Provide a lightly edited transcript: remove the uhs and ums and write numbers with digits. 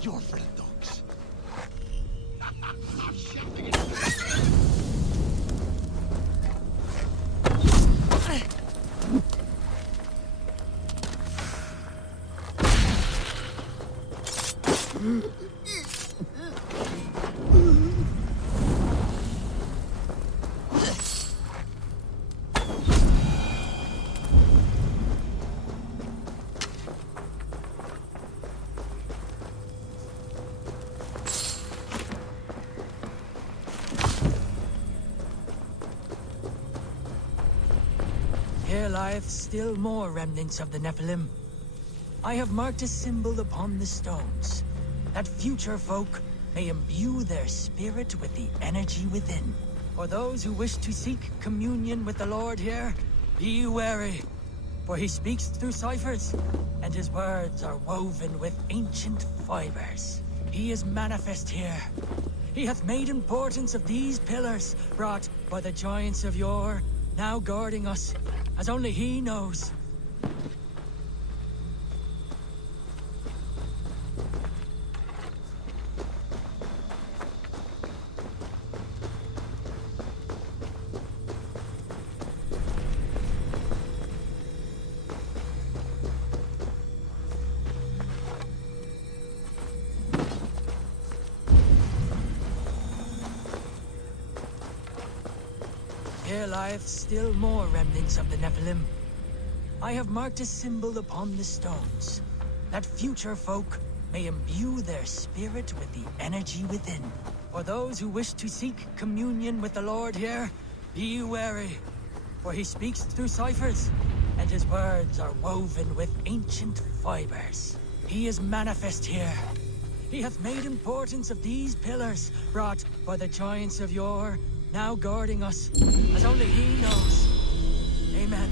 Your friend, dogs. Here lieth still more remnants of the Nephilim. I have marked a symbol upon the stones, that future folk may imbue their spirit with the energy within. For those who wish to seek communion with the Lord here, be wary, for he speaks through ciphers, and his words are woven with ancient fibers. He is manifest here. He hath made importance of these pillars, brought by the giants of yore, now guarding us, as only he knows. Here lieth still more remnants of the Nephilim. I have marked a symbol upon the stones, that future folk may imbue their spirit with the energy within. For those who wish to seek communion with the Lord here, be wary, for he speaks through ciphers, and his words are woven with ancient fibers. He is manifest here. He hath made importance of these pillars, brought by the giants of yore, now guarding us, as only he knows. Amen.